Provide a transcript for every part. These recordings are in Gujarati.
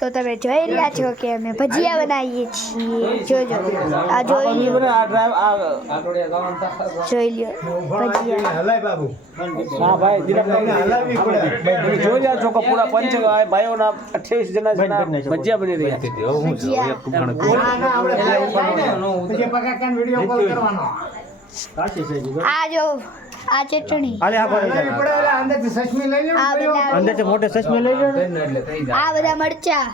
તો તમે જોઈ રહ્યા છો કે અમે ભજીયા બનાવીએ છીએ. જોજો આ જોઈ લ્યો, જોઈ લ્યો ભજીયા. હલાય બાબુ હા ભાઈ જોઈ રહ્યા છો કે પૂરા પંચ ભાઈઓના 28 જણા ભજીયા બની રહ્યા છે. આ જો આ ચટણી, અંદર મોટે સચમે લઈ લો. આ બધા મરચા,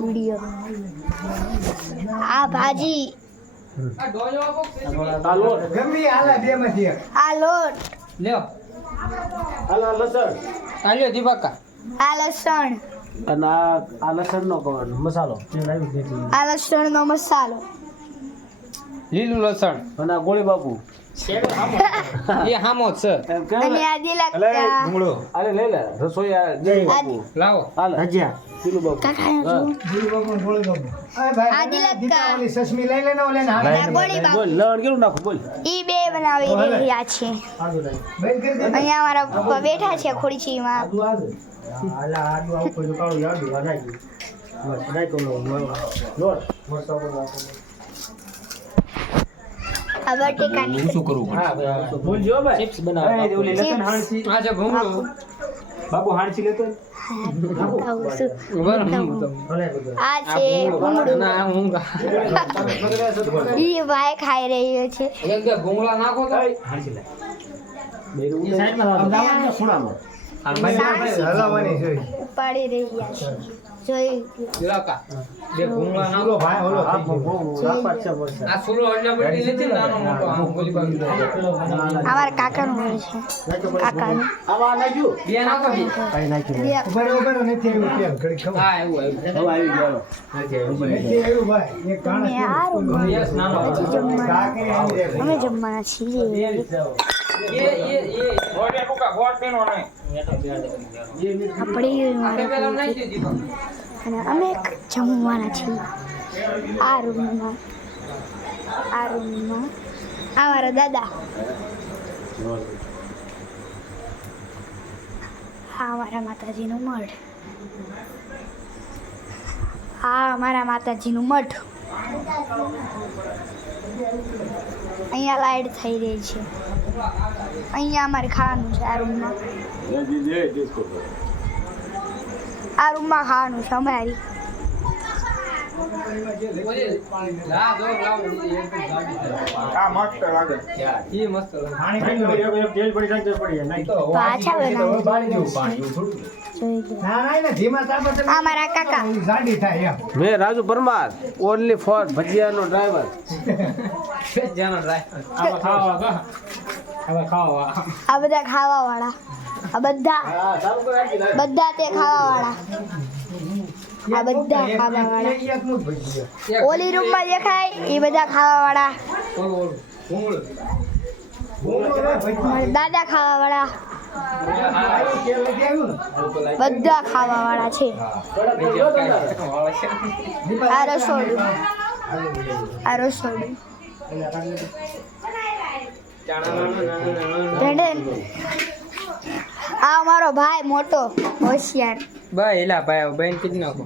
વિડિયો, આ ભાજી, આ લોટ આ લોટ, આ લસણ આ લસણ, અને આ લસણનો મસાલો, આ લસણનો મસાલો, લીલું લસણ અને આ ગોળી બાપુ એ હામો જ છે. એમ કે અને આ દિલકા. અરે લઈ લે રસોઈ આ જય બાપુ લાવો હાલ હજ્યા પીલું બાપુ કાકા જો આ દિલકા, સસમી લઈ લેને ઓલે ને આ ગોળી બાપુ. બોલ લણ કેટલું નાખું બોલ. ઈ બે બનાવી રહ્યા છે. બંધ કરી દે. અહીંયા અમારા પપ્પા બેઠા છે ખુરશીમાં. આ બટેકાની શું કરવું બોલ જો ભાઈ ચિપ્સ બનાવો. ઓલી લસણ હાણસી આ જે ભૂંગળું બાપુ હાણસી લેતો આવું શું? ઉભા રહો, હું આ છે ભૂંગળું. ના હું ઈ ભાઈ ખાઈ રહ્યો છે. એક બે ભૂંગળા નાખો તો હાણસી લે એ સાઈડમાં અમદાવાદના ખૂણામાં હલાવવાની છે. ઉપાડી રહ્યા છે. જોઈ દિલાકા બે ભૂંગળા નાખો. ઓલો ભાઈ ઓલો થઈ ગયો. આ સુરો એટલે બધી લીધી નાનો મોટો આમ ગોલી બાજુ અમારા કાકાનું હોય છે. કાકાનું આવા નાખ્યું બે નાખો બે. ઉભા રહો, ઉભા રહો, નથી આવ્યું તેલ, ઘડીક ખબર. હા એવું આવ્યું. હવે આવી ગયો નથી આવ્યું ભાઈ. એક અમે કાણા આ રૂમમાં યસ નાનો હજી જમવાના. કાકરી આવી જાય. અમે જમવાના છીએ. ગોળે ટુકા ગોળ પેનો નહીં. આપણી આપણે પેલા મારા નાખી દીધું. અને અમે જમવાના છીએ આ રૂમમાં. આ મારા દાદા, આ મારા માતાજીનું મઠ, આ મારા માતાજીનું મઠ. અહીંયા લાઈટ થઈ રહી છે. અહીંયા અમારે ખાવાનું છે. આ રૂમમાં ખાવાનું છે અમારી. લા જો લાવ આ મસ્ત લાગે. ઈ મસ્ત લાગે. પાણી પી લો. તેલ પડી જાય તો પડી જાય નહીં તો પાછા બાળી બનાવી જેવું પાણી એવું થોડું. જોઈ લો. ના ના એને ધીમા તાપે તમે આ મારા કાકા. જાડી થાય એમ. મેં રાજુ પરમાર ઓનલી ફોર ભજીયાનો ડ્રાઈવર. જાનો ડ્રાઈવર. આમાં ખાવા આ બધા ખાવા વાળા, આ બધા તે ખાવા વાળા, આ બધા ખાવા વાળા. એકનું જ ભજી છે. ઓલી રૂમમાં દેખાય એ બધા ખાવા વાળા. ઓલું ભૂંગળું. ભૂંગળો રે ભજી. મારા દાદા ખાવા વાળા, તેલ નથી આવ્યું ને. બધા ખાવા વાળા છે. આ રસોડું, આ રસોડું. ઢેંઢેન. આ અમારો ભાઈ મોટો હોશિયાર. ભાઈ એલા ભાઈ બેન કીધી નાખો.